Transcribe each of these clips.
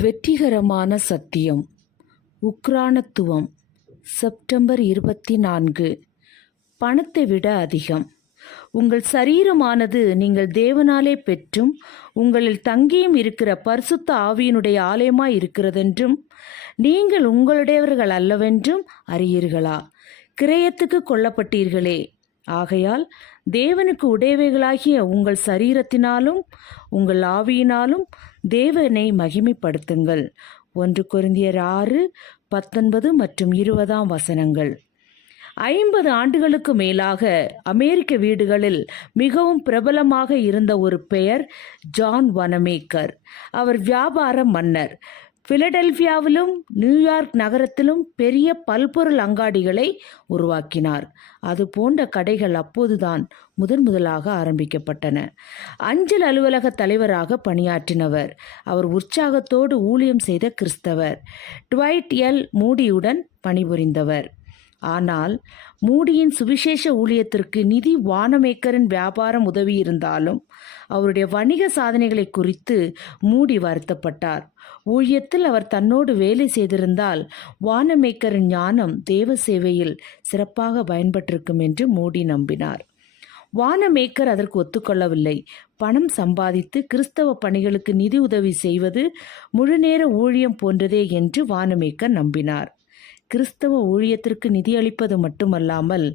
வெற்றிகரமான சத்தியம். உக்ரானத்துவம் செப்டம்பர் இருபத்தி நான்கு பணத்தை விட அதிகம். உங்கள் சரீரமானது நீங்கள் தேவனாலே பெற்றும் உங்களில் தங்கியும் இருக்கிற பரிசுத்த ஆவியினுடைய ஆலயமாய் இருக்கிறதென்றும் நீங்கள் உங்களுடையவர்கள் அல்லவென்றும் அறியீர்களா? கிரயத்துக்கு கொல்லப்பட்டீர்களே. ஆகையால் தேவனுக்கு உடையவைகளாகிய உங்கள் சரீரத்தினாலும் உங்கள் ஆவியினாலும் தேவனை மகிமைப்படுத்துங்கள். ஒன்று குருந்தியர் ஆறு பத்தொன்பது மற்றும் இருபதாம் வசனங்கள். ஐம்பது ஆண்டுகளுக்கு மேலாக அமெரிக்க வீடுகளில் மிகவும் பிரபலமாக இருந்த ஒரு பெயர் ஜான் வனமேக்கர். அவர் வியாபார மன்னர். பிலடெல்பியாவிலும் நியூயார்க் நகரத்திலும் பெரிய பல்பொருள் அங்காடிகளை உருவாக்கினார். அது போன்ற கடைகள் அப்போதுதான் முதன் முதலாக ஆரம்பிக்கப்பட்டன. அஞ்சல் அலுவலக தலைவராக பணியாற்றினவர். அவர் உற்சாகத்தோடு ஊழியம் செய்த கிறிஸ்தவர். Dwight L. மூடியுடன் பணிபுரிந்தவர். ஆனால் மூடியின் சுவிசேஷ ஊழியத்திற்கு நிதி வானமேக்கரின் வியாபாரம் உதவி இருந்தாலும் அவருடைய வணிக சாதனைகளை குறித்து மூடி வருத்தப்பட்டார். ஊழியத்தில் அவர் தன்னோடு வேலை செய்திருந்தால் வானமேக்கரின் ஞானம் தேவ சேவையில் சிறப்பாக பயன்பட்டிருக்கும் என்று மூடி நம்பினார். வானமேக்கர் அதற்கு ஒத்துக்கொள்ளவில்லை. பணம் சம்பாதித்து கிறிஸ்தவ பணிகளுக்கு நிதி உதவி செய்வது முழுநேர ஊழியம் போன்றதே என்று வானமேக்கர் நம்பினார். கிறிஸ்தவ ஊழியத்திற்கு நிதியளிப்பது மட்டுமல்லாமல்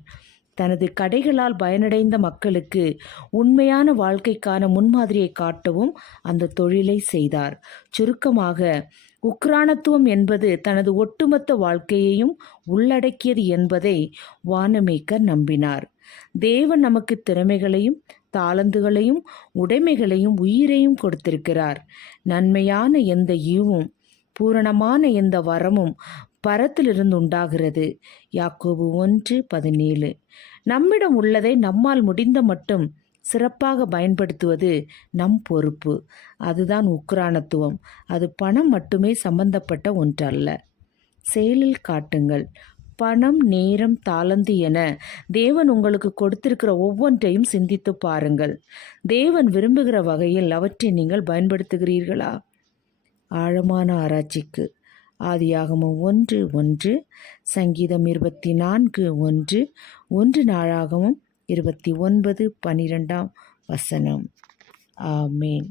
தனது கடைகளால் பயனடைந்த மக்களுக்கு உண்மையான வாழ்க்கைக்கான முன்மாதிரியை காட்டவும் அந்த தொழிலை செய்தார். சுருக்கமாக உக்ரானத்துவம் என்பது தனது ஒட்டுமொத்த வாழ்க்கையையும் உள்ளடக்கியது என்பதை வானமேக்கர் நம்பினார். தேவன் நமக்கு திறமைகளையும் தாளந்துகளையும் உடைமைகளையும் உயிரையும் கொடுத்திருக்கிறார். நன்மையான எந்த ஈவும் பூரணமான எந்த வரமும் பரத்திலிருந்து உண்டாகிறது யாக்கோபு ஒன்று பதினேழு. நம்மிடம் உள்ளதை நம்மால் முடிந்த மட்டும் சிறப்பாக பயன்படுத்துவது நம் பொறுப்பு. அதுதான் உக்ரானத்துவம். அது பணம் மட்டுமே சம்பந்தப்பட்ட ஒன்றல்ல. செயலில் காட்டுங்கள். பணம் நேரம் தாளந்து என தேவன் உங்களுக்கு கொடுத்திருக்கிற ஒவ்வொன்றையும் சிந்தித்து பாருங்கள். தேவன் விரும்புகிற வகையில் அவற்றை நீங்கள் பயன்படுத்துகிறீர்களா? ஆழமான ஆராய்ச்சிக்கு. ஆதியாகமம் ஒன்று ஒன்று சங்கீதம் இருபத்தி நான்கு ஒன்று ஒன்று நாளாகவும் இருபத்தி ஒன்பது பனிரெண்டாம் வசனம். ஆமேன்.